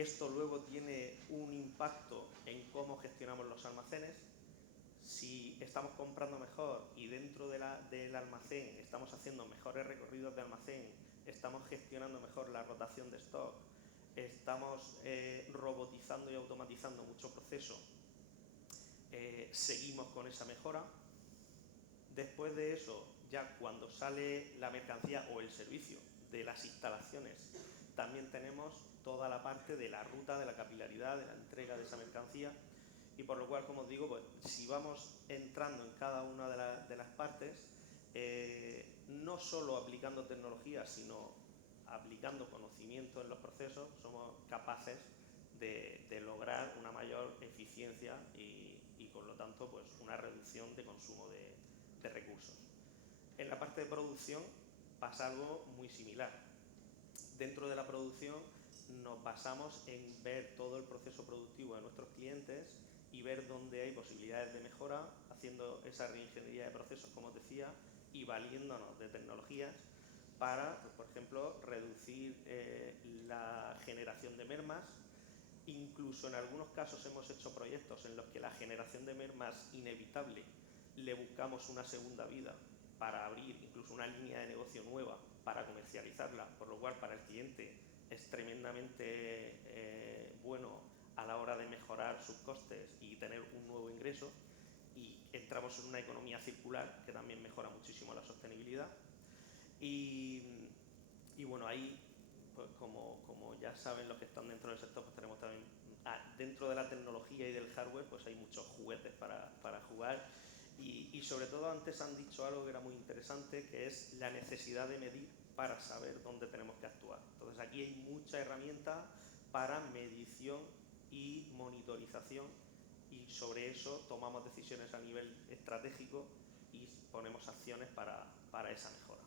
Esto luego tiene un impacto en cómo gestionamos los almacenes. Si estamos comprando mejor y dentro del almacén estamos haciendo mejores recorridos de almacén, estamos gestionando mejor la rotación de stock, estamos robotizando y automatizando mucho proceso, seguimos con esa mejora. Después de eso, ya cuando sale la mercancía o el servicio de las instalaciones, también tenemos toda la parte de la ruta, de la capilaridad, de la entrega de esa mercancía, y por lo cual, como os digo, pues, si vamos entrando en cada una de las partes, no solo aplicando tecnología, sino aplicando conocimiento en los procesos, somos capaces de lograr una mayor eficiencia y por lo tanto, pues, una reducción de consumo de recursos. En la parte de producción pasa algo muy similar. Dentro de la producción nos basamos en ver todo el proceso productivo de nuestros clientes y ver dónde hay posibilidades de mejora, haciendo esa reingeniería de procesos, como os decía, y valiéndonos de tecnologías para, pues, por ejemplo, reducir la generación de mermas. Incluso en algunos casos hemos hecho proyectos en los que la generación de mermas inevitable le buscamos una segunda vida para abrir incluso una línea de negocio nueva para comercializarla, por lo cual para el cliente es tremendamente bueno a la hora de mejorar sus costes y tener un nuevo ingreso, y entramos en una economía circular que también mejora muchísimo la sostenibilidad. Y bueno, ahí, pues como ya saben los que están dentro del sector, pues tenemos también, dentro de la tecnología y del hardware, pues hay muchos juguetes para jugar, y sobre todo antes han dicho algo que era muy interesante, que es la necesidad de medir para saber dónde tenemos que actuar. Entonces aquí hay mucha herramienta para medición y monitorización, y sobre eso tomamos decisiones a nivel estratégico y ponemos acciones para esa mejora.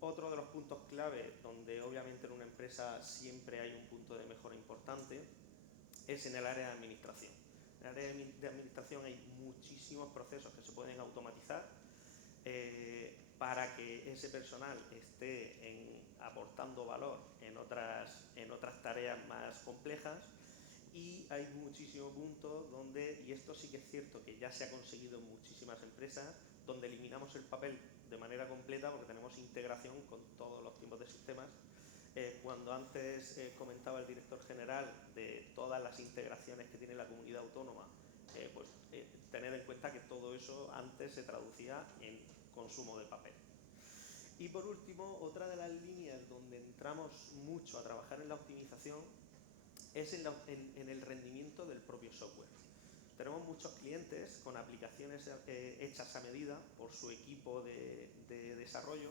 Otro de los puntos clave, donde obviamente en una empresa siempre hay un punto de mejora importante, es en el área de administración. En el área de administración hay muchísimos procesos que se pueden automatizar para que ese personal esté aportando valor en otras tareas más complejas, y hay muchísimos puntos donde, y esto sí que es cierto que ya se ha conseguido en muchísimas empresas, donde eliminamos el papel de manera completa porque tenemos integración con todos los tipos de sistemas. Cuando antes comentaba el director general de todas las integraciones que tiene la comunidad autónoma, pues tened en cuenta que todo eso antes se traducía en consumo de papel. Y por último, otra de las líneas donde entramos mucho a trabajar en la optimización es en el rendimiento del propio software. Tenemos muchos clientes con aplicaciones hechas a medida por su equipo de desarrollo,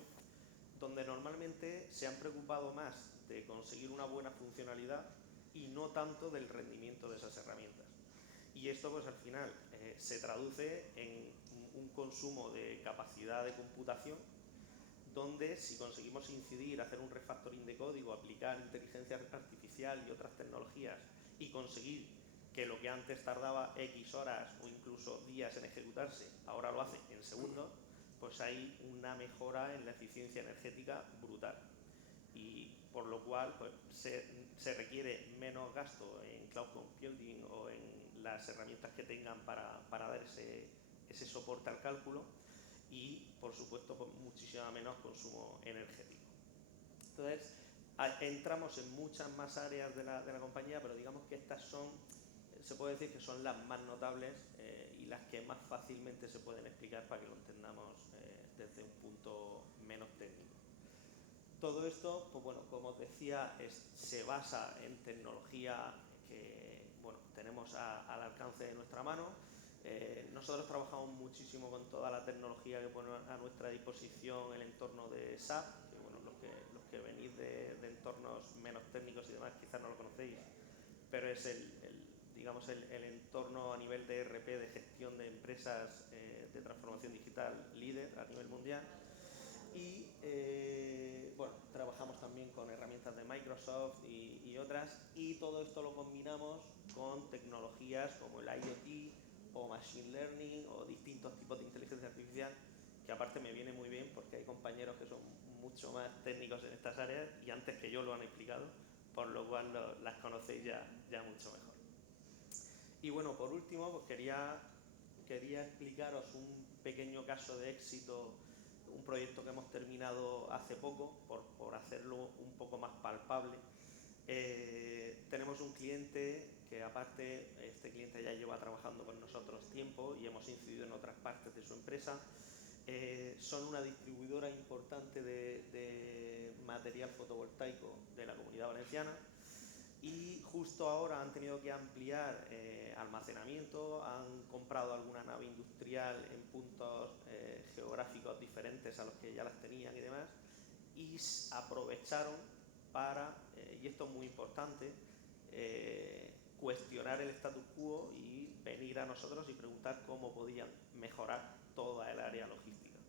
donde normalmente se han preocupado más de conseguir una buena funcionalidad y no tanto del rendimiento de esas herramientas. Y esto, pues al final se traduce en un consumo de capacidad de computación, donde si conseguimos incidir, hacer un refactoring de código, aplicar inteligencia artificial y otras tecnologías y conseguir que lo que antes tardaba X horas o incluso días en ejecutarse, ahora lo hace en segundos, pues hay una mejora en la eficiencia energética brutal. Y por lo cual, pues, se requiere menos gasto en cloud computing o en las herramientas que tengan para dar ese soporte al cálculo, y por supuesto, pues, muchísimo menos consumo energético. Entonces entramos en muchas más áreas de la compañía, pero digamos que estas se puede decir que son las más notables y las que más fácilmente se pueden explicar para que lo entendamos desde un punto menos técnico. Todo esto, pues bueno, como os decía, se basa en tecnología que, bueno, tenemos al alcance de nuestra mano. Nosotros trabajamos muchísimo con toda la tecnología que pone a nuestra disposición el entorno de SAP, que bueno, los que venís de entornos menos técnicos y demás quizás no lo conocéis, pero es digamos el entorno a nivel de ERP, de gestión de empresas de transformación digital líder a nivel mundial. Y bueno, trabajamos también con herramientas de Microsoft y otras, y todo esto lo combinamos con tecnologías como el IoT o Machine Learning o distintos tipos de inteligencia artificial, que aparte me viene muy bien porque hay compañeros que son mucho más técnicos en estas áreas y antes que yo lo han explicado, por lo cual las conocéis ya mucho mejor. Y bueno, por último, pues quería explicaros un pequeño caso de éxito, un proyecto que hemos terminado hace poco, por hacerlo un poco más palpable. Tenemos un cliente que, aparte, este cliente ya lleva trabajando con nosotros tiempo y hemos incidido en otras partes de su empresa. Son una distribuidora importante de material fotovoltaico de la Comunidad Valenciana y justo ahora han tenido que ampliar almacenamiento, han comprado alguna nave industrial en puntos geográficos diferentes a los que ya las tenían y demás, y aprovecharon para, y esto es muy importante, cuestionar el status quo y venir a nosotros y preguntar cómo podían mejorar toda el área logística.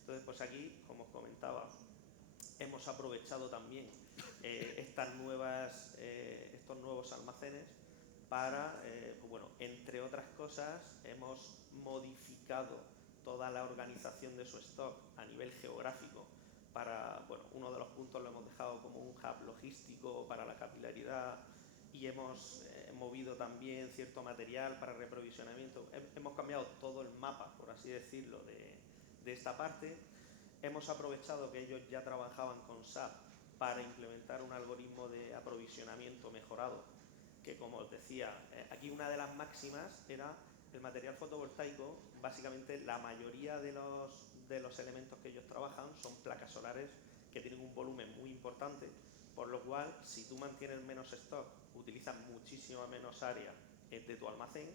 Entonces, pues aquí, como os comentaba, hemos aprovechado también estos nuevos almacenes para, pues bueno, entre otras cosas, hemos modificado toda la organización de su stock a nivel geográfico para, bueno, uno de los puntos lo hemos dejado como un hub logístico para la capilaridad y hemos movido también cierto material para reprovisionamiento. Hemos cambiado todo el mapa, por así decirlo, de esta parte. Hemos aprovechado que ellos ya trabajaban con SAP para implementar un algoritmo de aprovisionamiento mejorado, que, como os decía, aquí una de las máximas era el material fotovoltaico. Básicamente la mayoría de los elementos que ellos trabajan son placas solares que tienen un volumen muy importante, por lo cual si tú mantienes menos stock utilizas muchísima menos área de tu almacén,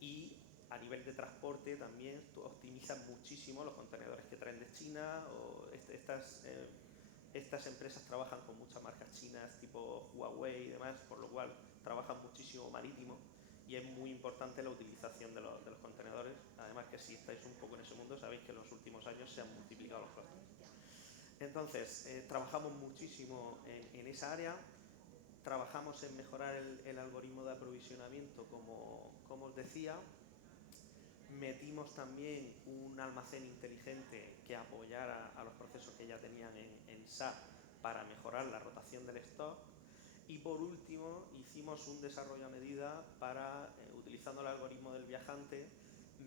y a nivel de transporte también tú optimizas muchísimo los contenedores que traen de China, o estas empresas trabajan con muchas marcas chinas tipo Huawei y demás, por lo cual trabajan muchísimo marítimo y es muy importante la utilización de los contenedores. Además que si estáis un poco en ese mundo sabéis que en los últimos años se han multiplicado los costes. Entonces, trabajamos muchísimo en esa área. Trabajamos en mejorar el algoritmo de aprovisionamiento, como os decía. Metimos también un almacén inteligente que apoyara a los procesos que ya tenían en SAP para mejorar la rotación del stock. Y por último, hicimos un desarrollo a medida para, utilizando el algoritmo del viajante,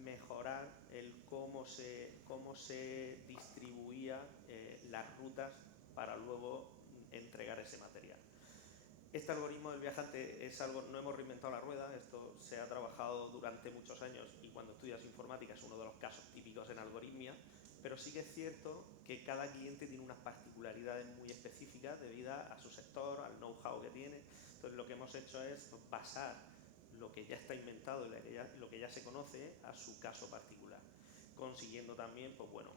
mejorar el cómo se distribuía las rutas para luego entregar ese material. Este algoritmo del viajante es algo, no hemos reinventado la rueda, esto se ha trabajado durante muchos años y cuando estudias informática es uno de los casos típicos en algoritmia, pero sí que es cierto que cada cliente tiene unas particularidades muy específicas debido a su sector, al know-how que tiene. Entonces lo que hemos hecho es pasar lo que ya está inventado y lo que ya se conoce a su caso particular, consiguiendo también, pues bueno,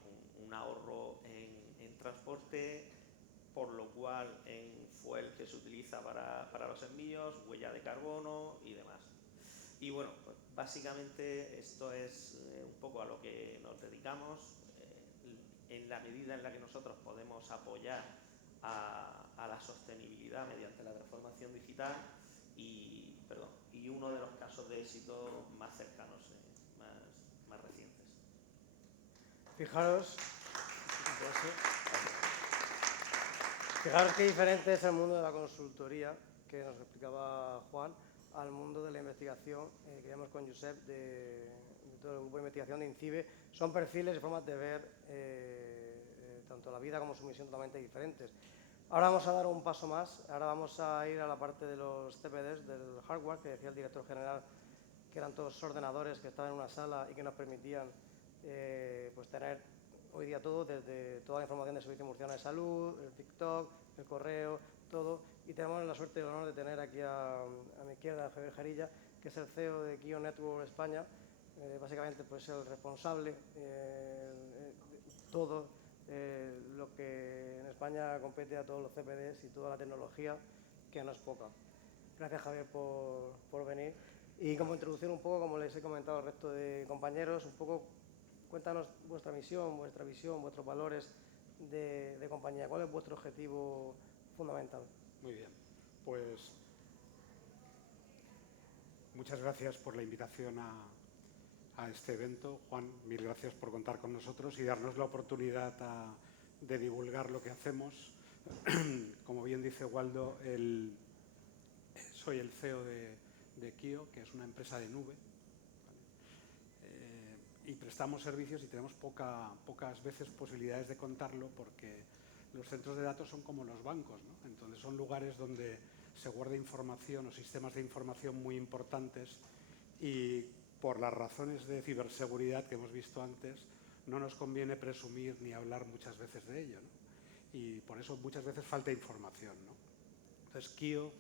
un ahorro en transporte, por lo cual en fuel que se utiliza para los envíos, huella de carbono y demás. Y bueno, pues básicamente esto es un poco a lo que nos dedicamos, en la medida en la que nosotros podemos apoyar a la sostenibilidad mediante la transformación digital y uno de los casos de éxito más cercanos, más recientes. Fijaros qué diferente es el mundo de la consultoría, que nos explicaba Juan, al mundo de la investigación que vemos con Josep, de todo el grupo de investigación de INCIBE. Son perfiles y formas de ver tanto la vida como su misión totalmente diferentes. Ahora vamos a dar un paso más. Ahora vamos a ir a la parte de los CPDs, del hardware, que decía el director general, que eran todos ordenadores que estaban en una sala y que nos permitían pues tener hoy día todo, desde toda la información del Servicio Murciano de Salud, el TikTok, el correo, todo. Y tenemos la suerte y el honor de tener aquí a mi izquierda a Javier Jarilla, que es el CEO de Kio Network España, básicamente pues el responsable de todo lo que en España compete a todos los CPDs y toda la tecnología, que no es poca. Gracias, Javier, por venir. Y como introducción un poco, como les he comentado al resto de compañeros, un poco cuéntanos vuestra misión, vuestra visión, vuestros valores de compañía. ¿Cuál es vuestro objetivo fundamental? Muy bien, pues muchas gracias por la invitación a este evento. Juan, mil gracias por contar con nosotros y darnos la oportunidad de divulgar lo que hacemos. Como bien dice Waldo, soy el CEO de Kio, que es una empresa de nube, y prestamos servicios y tenemos pocas veces posibilidades de contarlo porque los centros de datos son como los bancos, ¿no? Entonces son lugares donde se guarda información o sistemas de información muy importantes y por las razones de ciberseguridad que hemos visto antes no nos conviene presumir ni hablar muchas veces de ello, ¿no? Y por eso muchas veces falta información, ¿no? Entonces Kio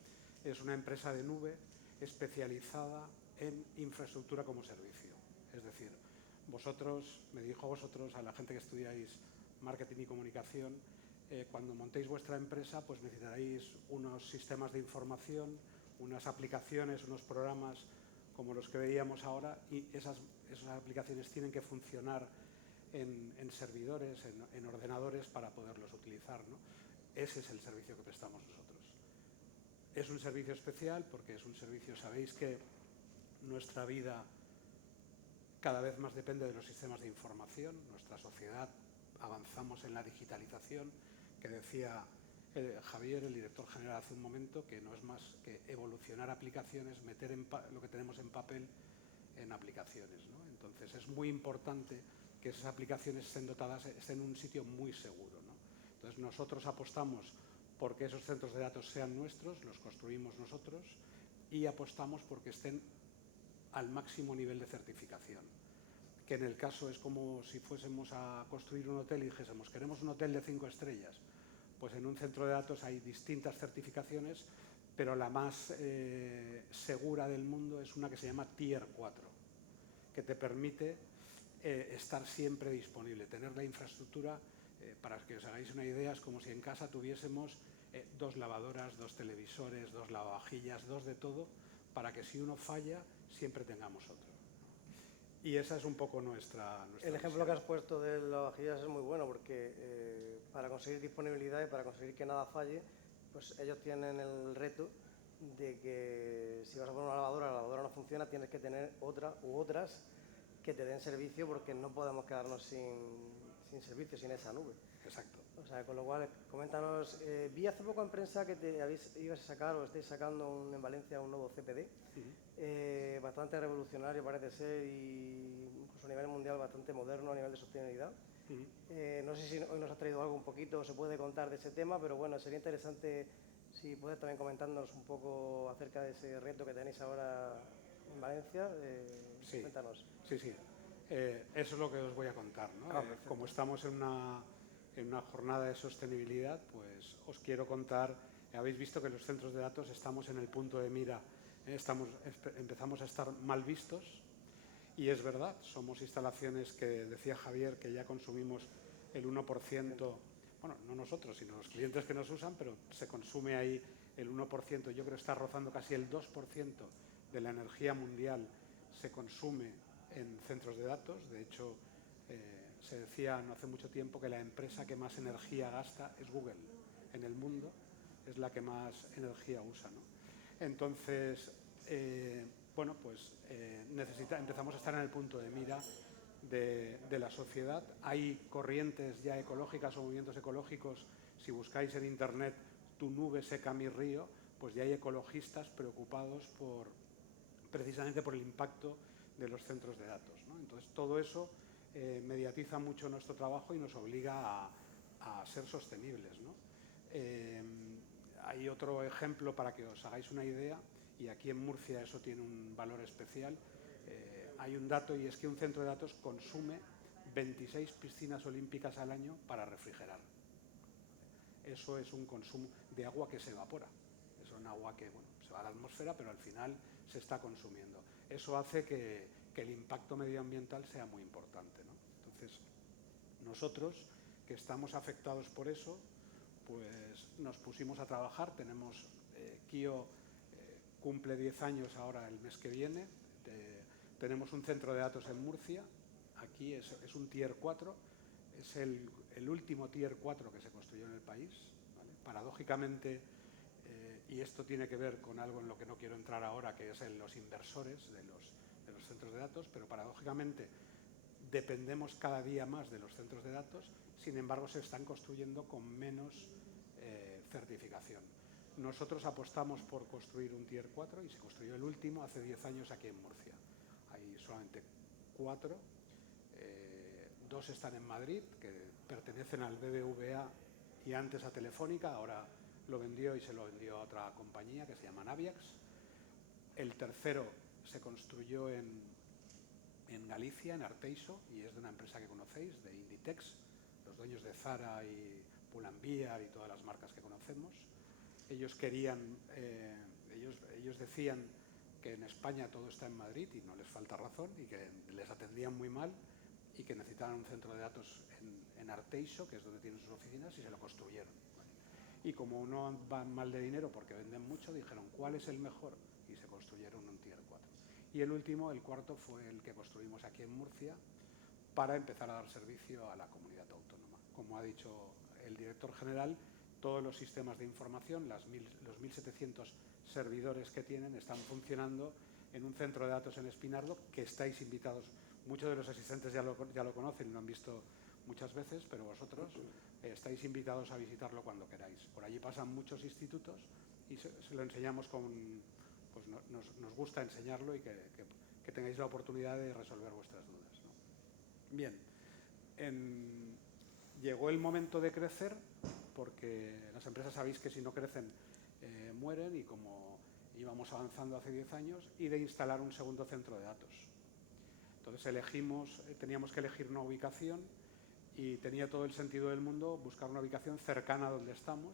es una empresa de nube especializada en infraestructura como servicio. Es decir, me dirijo a vosotros, a la gente que estudiáis marketing y comunicación, cuando montéis vuestra empresa, pues necesitaréis unos sistemas de información, unas aplicaciones, unos programas como los que veíamos ahora, y esas aplicaciones tienen que funcionar en servidores, en ordenadores para poderlos utilizar, ¿no? Ese es el servicio que prestamos nosotros. Es un servicio especial porque es un servicio, sabéis que nuestra vida cada vez más depende de los sistemas de información. Nuestra sociedad, avanzamos en la digitalización, que decía Javier, el director general, hace un momento, que no es más que evolucionar aplicaciones, meter lo que tenemos en papel en aplicaciones, ¿no? Entonces es muy importante que esas aplicaciones estén en un sitio muy seguro, ¿no? Entonces nosotros apostamos porque esos centros de datos sean nuestros, los construimos nosotros, y apostamos porque estén al máximo nivel de certificación. Que en el caso es como si fuésemos a construir un hotel y dijésemos, queremos un hotel de 5 estrellas. Pues en un centro de datos hay distintas certificaciones, pero la más segura del mundo es una que se llama Tier 4, que te permite estar siempre disponible, tener la infraestructura. Para que os hagáis una idea, es como si en casa tuviésemos 2 lavadoras, 2 televisores, 2 lavavajillas, 2 de todo, para que si uno falla, siempre tengamos otro. Y esa es un poco nuestra El ejemplo que has puesto de lavavajillas es muy bueno porque para conseguir disponibilidad y para conseguir que nada falle, pues ellos tienen el reto de que si vas a poner una lavadora, la lavadora no funciona, tienes que tener otra u otras que te den servicio porque no podemos quedarnos sin servicio, sin esa nube. Exacto. O sea, con lo cual, coméntanos, vi hace poco en prensa que ibas a sacar o estáis sacando en Valencia un nuevo CPD, bastante revolucionario parece ser y incluso a nivel mundial bastante moderno a nivel de sostenibilidad. No sé si hoy nos has traído algo un poquito, se puede contar de ese tema, pero bueno, sería interesante si puedes también comentarnos un poco acerca de ese reto que tenéis ahora en Valencia. Sí. Cuéntanos. Sí. Eso es lo que os voy a contar, ¿no? Como estamos en una jornada de sostenibilidad, pues os quiero contar. Habéis visto que los centros de datos estamos en el punto de mira, empezamos a estar mal vistos, y es verdad, somos instalaciones que decía Javier que ya consumimos el 1%, bueno, no nosotros, sino los clientes que nos usan, pero se consume ahí el 1%, yo creo que está rozando casi el 2% de la energía mundial se consume en centros de datos. De hecho, se decía no hace mucho tiempo que la empresa que más energía gasta es Google en el mundo, es la que más energía usa, ¿no? Entonces, bueno, pues empezamos a estar en el punto de mira de la sociedad. Hay corrientes ya ecológicas o movimientos ecológicos. Si buscáis en internet tu nube seca mi río, pues ya hay ecologistas preocupados precisamente por el impacto de los centros de datos, ¿no? Entonces todo eso mediatiza mucho nuestro trabajo y nos obliga a ser sostenibles, ¿no? Hay otro ejemplo para que os hagáis una idea, y aquí en Murcia eso tiene un valor especial. Hay un dato, y es que un centro de datos consume 26 piscinas olímpicas al año para refrigerar. Eso es un consumo de agua que se evapora. Es un agua que, bueno, se va a la atmósfera, pero al final se está consumiendo. Eso hace que el impacto medioambiental sea muy importante, ¿no? Entonces, nosotros, que estamos afectados por eso, pues nos pusimos a trabajar. Kio cumple 10 años ahora el mes que viene. Tenemos un centro de datos en Murcia. Aquí es un Tier 4. Es el último Tier 4 que se construyó en el país, ¿vale? Paradójicamente, y esto tiene que ver con algo en lo que no quiero entrar ahora, que es en los inversores de los centros de datos, pero paradójicamente dependemos cada día más de los centros de datos. Sin embargo, se están construyendo con menos certificación. Nosotros apostamos por construir un Tier 4 y se construyó el último hace 10 años aquí en Murcia. Hay solamente 4, 2 están en Madrid, que pertenecen al BBVA y antes a Telefónica, ahora lo vendió y se lo vendió a otra compañía que se llama Naviax. El tercero se construyó en Galicia, en Arteixo, y es de una empresa que conocéis, de Inditex, los dueños de Zara y Pull&Bear y todas las marcas que conocemos. Ellos decían que en España todo está en Madrid y no les falta razón, y que les atendían muy mal y que necesitaban un centro de datos en Arteixo, que es donde tienen sus oficinas, y se lo construyeron. Y como no van mal de dinero porque venden mucho, dijeron ¿cuál es el mejor? Y se construyeron un Tier 4. Y el último, el cuarto, fue el que construimos aquí en Murcia para empezar a dar servicio a la comunidad autónoma. Como ha dicho el director general, todos los sistemas de información, los 1.700 servidores que tienen, están funcionando en un centro de datos en Espinardo, que estáis invitados. Muchos de los asistentes ya lo conocen y lo han visto muchas veces, pero vosotros estáis invitados a visitarlo cuando queráis. Por allí pasan muchos institutos y se lo enseñamos pues nos gusta enseñarlo y que tengáis la oportunidad de resolver vuestras dudas, ¿no? Bien, llegó el momento de crecer, porque las empresas sabéis que si no crecen mueren, y como íbamos avanzando hace 10 años, y de instalar un segundo centro de datos. Entonces teníamos que elegir una ubicación y tenía todo el sentido del mundo buscar una ubicación cercana a donde estamos,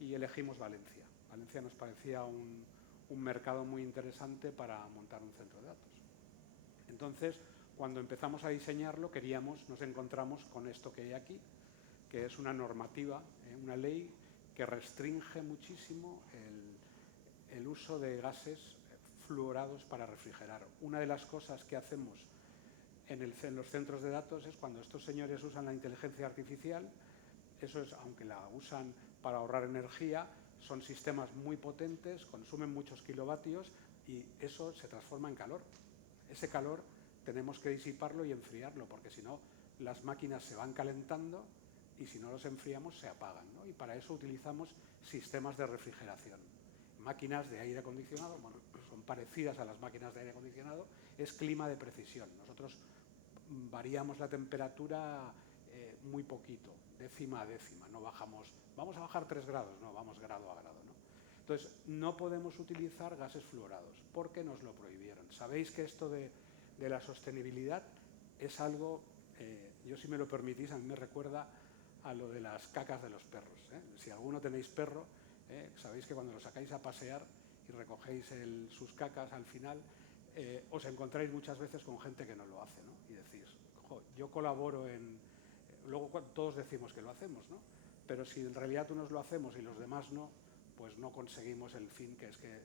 y elegimos Valencia. Valencia nos parecía un mercado muy interesante para montar un centro de datos. Entonces, cuando empezamos a diseñarlo, nos encontramos con esto que hay aquí, que es una normativa, una ley que restringe muchísimo el uso de gases fluorados para refrigerar. Una de las cosas que hacemos en los centros de datos es cuando estos señores usan la inteligencia artificial, eso es, aunque la usan para ahorrar energía, son sistemas muy potentes, consumen muchos kilovatios y eso se transforma en calor. Ese calor tenemos que disiparlo y enfriarlo, porque si no las máquinas se van calentando y si no los enfriamos se apagan, ¿no? Y para eso utilizamos sistemas de refrigeración. Máquinas de aire acondicionado, bueno, son parecidas a las máquinas de aire acondicionado, es clima de precisión. Nosotros variamos la temperatura muy poquito, décima a décima, no bajamos, vamos a bajar 3 grados, no, vamos grado a grado, ¿no? Entonces, no podemos utilizar gases fluorados porque nos lo prohibieron. Sabéis que esto de la sostenibilidad es algo, yo si me lo permitís, a mí me recuerda a lo de las cacas de los perros, ¿eh? Si alguno tenéis perro, sabéis que cuando lo sacáis a pasear y recogéis sus cacas al final, os encontráis muchas veces con gente que no lo hace, ¿no? Y decís, yo colaboro luego todos decimos que lo hacemos, ¿no? Pero si en realidad unos lo hacemos y los demás no, pues no conseguimos el fin, que es que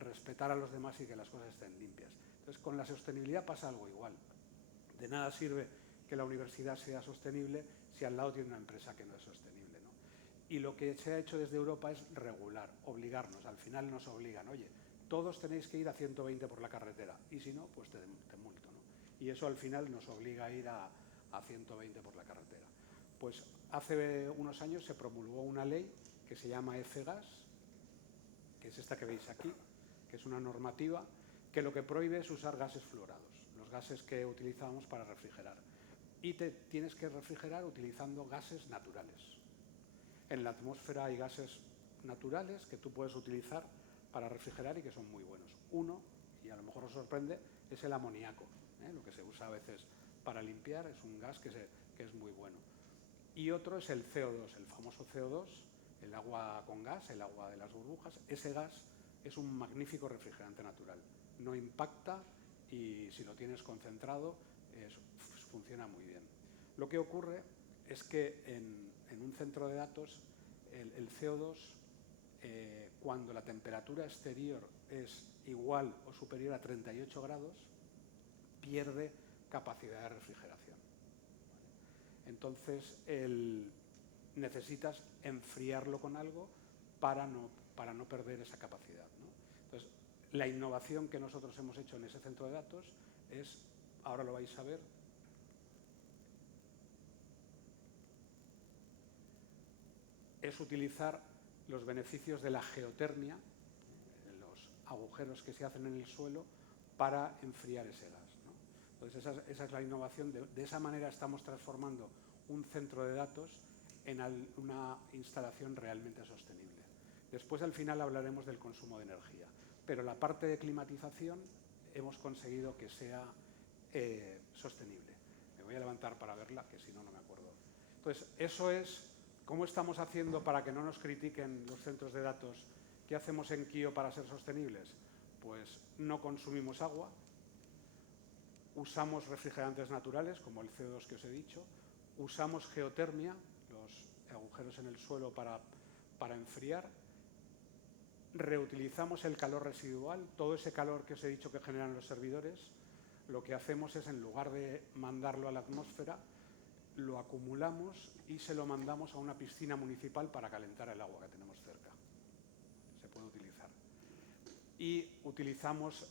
respetar a los demás y que las cosas estén limpias. Entonces, con la sostenibilidad pasa algo igual. De nada sirve que la universidad sea sostenible si al lado tiene una empresa que no es sostenible, ¿no? Y lo que se ha hecho desde Europa es regular, obligarnos. Al final nos obligan, oye, todos tenéis que ir a 120 por la carretera y si no, pues te multo, ¿no? Y eso al final nos obliga a ir a 120 por la carretera. Pues hace unos años se promulgó una ley que se llama EFEGAS, que es esta que veis aquí, que es una normativa que lo que prohíbe es usar gases fluorados, los gases que utilizamos para refrigerar. Y tienes que refrigerar utilizando gases naturales. En la atmósfera hay gases naturales que tú puedes utilizar para refrigerar y que son muy buenos. Uno, y a lo mejor os sorprende, es el amoníaco, lo que se usa a veces para limpiar, es un gas que es muy bueno. Y otro es el CO2, el famoso CO2, el agua con gas, el agua de las burbujas. Ese gas es un magnífico refrigerante natural. No impacta y si lo tienes concentrado funciona muy bien. Lo que ocurre es que en un centro de datos el CO2, cuando la temperatura exterior es igual o superior a 38 grados, pierde capacidad de refrigeración. Entonces, necesitas enfriarlo con algo para no perder esa capacidad, ¿no? Entonces, la innovación que nosotros hemos hecho en ese centro de datos es, ahora lo vais a ver, es utilizar los beneficios de la geotermia, los agujeros que se hacen en el suelo para enfriar ese gas, ¿no? Entonces esa es la innovación. De esa manera estamos transformando un centro de datos en una instalación realmente sostenible. Después, al final, hablaremos del consumo de energía, pero la parte de climatización hemos conseguido que sea sostenible. Me voy a levantar para verla, que si no, no me acuerdo. Entonces, eso es cómo estamos haciendo para que no nos critiquen los centros de datos. ¿Qué hacemos en Kio para ser sostenibles? Pues no consumimos agua, usamos refrigerantes naturales, como el CO2 que os he dicho, usamos geotermia, los agujeros en el suelo para enfriar, reutilizamos el calor residual, todo ese calor que os he dicho que generan los servidores, lo que hacemos es, en lugar de mandarlo a la atmósfera, lo acumulamos y se lo mandamos a una piscina municipal para calentar el agua que tenemos cerca. Se puede utilizar. Y utilizamos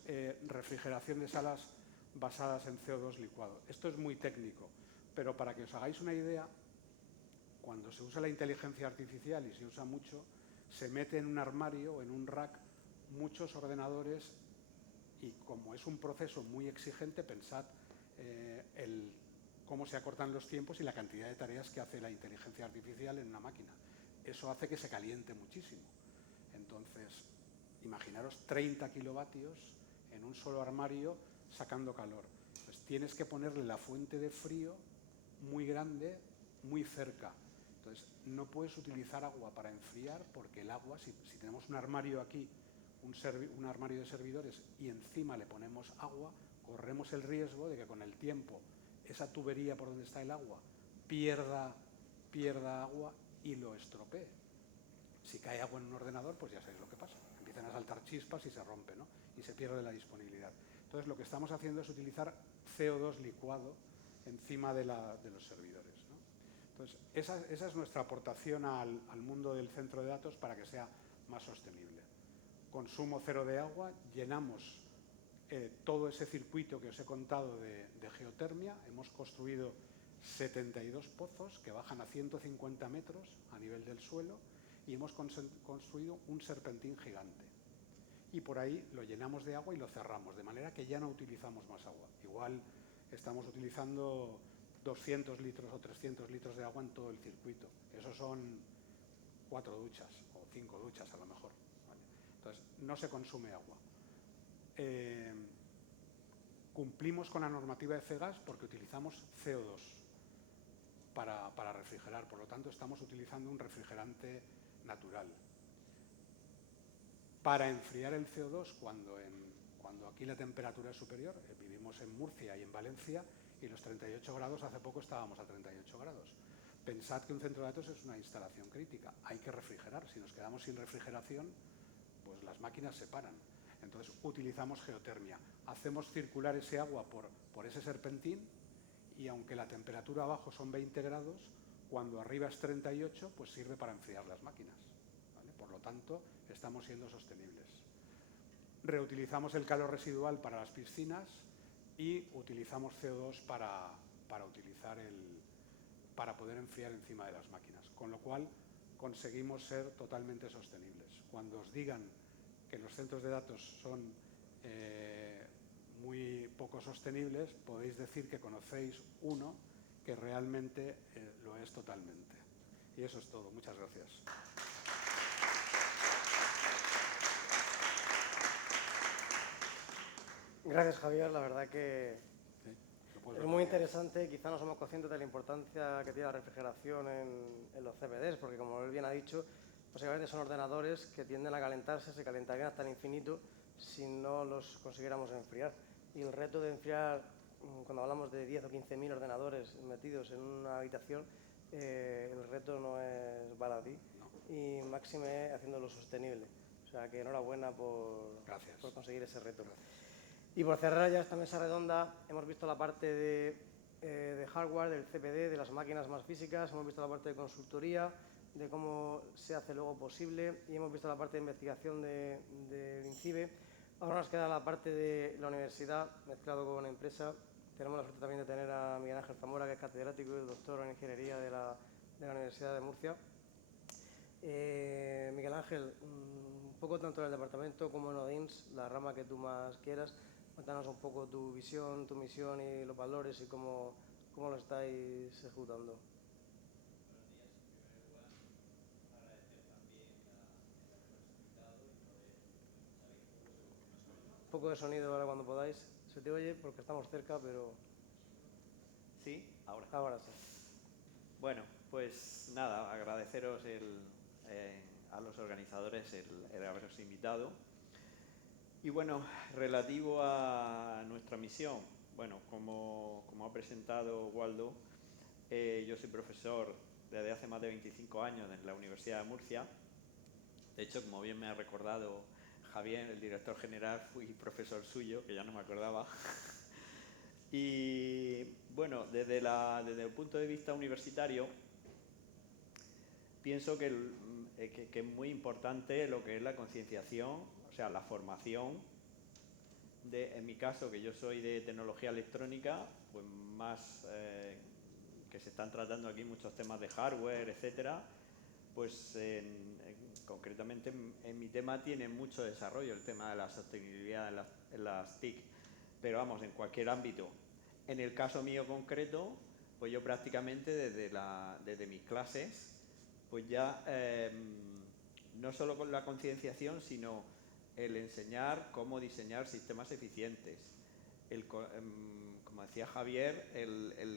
refrigeración de salas basadas en CO2 licuado. Esto es muy técnico, pero para que os hagáis una idea, cuando se usa la inteligencia artificial, y se usa mucho, se mete en un armario o en un rack muchos ordenadores, y como es un proceso muy exigente, pensad cómo se acortan los tiempos y la cantidad de tareas que hace la inteligencia artificial en una máquina. Eso hace que se caliente muchísimo. Entonces, imaginaros 30 kilovatios en un solo armario sacando calor. Pues tienes que ponerle la fuente de frío muy grande, muy cerca. Entonces, no puedes utilizar agua para enfriar, porque el agua, si tenemos un armario aquí, un armario de servidores, y encima le ponemos agua, corremos el riesgo de que con el tiempo esa tubería por donde está el agua pierda agua y lo estropee. Si cae agua en un ordenador, pues ya sabéis lo que pasa. Empiezan a saltar chispas y se rompe, ¿no? Y se pierde la disponibilidad. Entonces, lo que estamos haciendo es utilizar CO2 licuado encima de los servidores, ¿no? Entonces, esa es nuestra aportación al mundo del centro de datos para que sea más sostenible. Consumo cero de agua, llenamos todo ese circuito que os he contado de geotermia. Hemos construido 72 pozos que bajan a 150 metros a nivel del suelo, y hemos construido un serpentín gigante. Y por ahí lo llenamos de agua y lo cerramos, de manera que ya no utilizamos más agua. Igual estamos utilizando 200 litros o 300 litros de agua en todo el circuito. Eso son 4 duchas o 5 duchas a lo mejor, ¿vale? Entonces, no se consume agua. Cumplimos con la normativa de CEGAS porque utilizamos CO2 para refrigerar. Por lo tanto, estamos utilizando un refrigerante natural. Para enfriar el CO2, cuando aquí la temperatura es superior, vivimos en Murcia y en Valencia, y los 38 grados, hace poco estábamos a 38 grados. Pensad que un centro de datos es una instalación crítica, hay que refrigerar. Si nos quedamos sin refrigeración, pues las máquinas se paran. Entonces utilizamos geotermia, hacemos circular ese agua por ese serpentín, y aunque la temperatura abajo son 20 grados, cuando arriba es 38, pues sirve para enfriar las máquinas, ¿vale? Por lo tanto, estamos siendo sostenibles. Reutilizamos el calor residual para las piscinas y utilizamos CO2 para poder enfriar encima de las máquinas, con lo cual conseguimos ser totalmente sostenibles. Cuando os digan que los centros de datos son muy poco sostenibles, podéis decir que conocéis uno que realmente lo es totalmente. Y eso es todo. Muchas gracias. Gracias, Javier. La verdad que es muy interesante. Quizá no somos conscientes de la importancia que tiene la refrigeración en los CPDs, porque, como él bien ha dicho, básicamente son ordenadores que tienden a calentarse, se calentarían hasta el infinito si no los consiguiéramos enfriar. Y el reto de enfriar, cuando hablamos de 10 o 15.000 ordenadores metidos en una habitación, el reto no es baladí, y máxime haciéndolo sostenible. O sea que enhorabuena por conseguir ese reto. Gracias. Y por cerrar ya esta mesa redonda, hemos visto la parte de hardware, del CPD, de las máquinas más físicas, hemos visto la parte de consultoría, de cómo se hace luego posible, y hemos visto la parte de investigación del INCIBE. Ahora nos queda la parte de la universidad, mezclado con empresa. Tenemos la suerte también de tener a Miguel Ángel Zamora, que es catedrático y doctor en ingeniería de la Universidad de Murcia. Miguel Ángel, un poco tanto en el departamento como en Odins, la rama que tú más quieras, cuéntanos un poco tu visión, tu misión y los valores y cómo lo estáis ejecutando. Un poco de sonido ahora cuando podáis. Se te oye porque estamos cerca, pero ¿Sí? Ahora. ahora sí. Bueno, pues nada, agradeceros a los organizadores el haberos invitado. Y bueno, relativo a nuestra misión, bueno, como ha presentado Waldo, yo soy profesor desde hace más de 25 años en la Universidad de Murcia. De hecho, como bien me ha recordado Javier, el director general, fui profesor suyo, que ya no me acordaba. Y bueno, desde el punto de vista universitario, pienso que es muy importante lo que es la concienciación, o sea, la formación. En mi caso, que yo soy de tecnología electrónica, pues más que se están tratando aquí muchos temas de hardware, etcétera, pues concretamente en mi tema tiene mucho desarrollo el tema de la sostenibilidad en las TIC, pero vamos, en cualquier ámbito. En el caso mío concreto, pues yo prácticamente desde mis clases, pues ya no solo con la concienciación, sino el enseñar cómo diseñar sistemas eficientes. Como decía Javier, el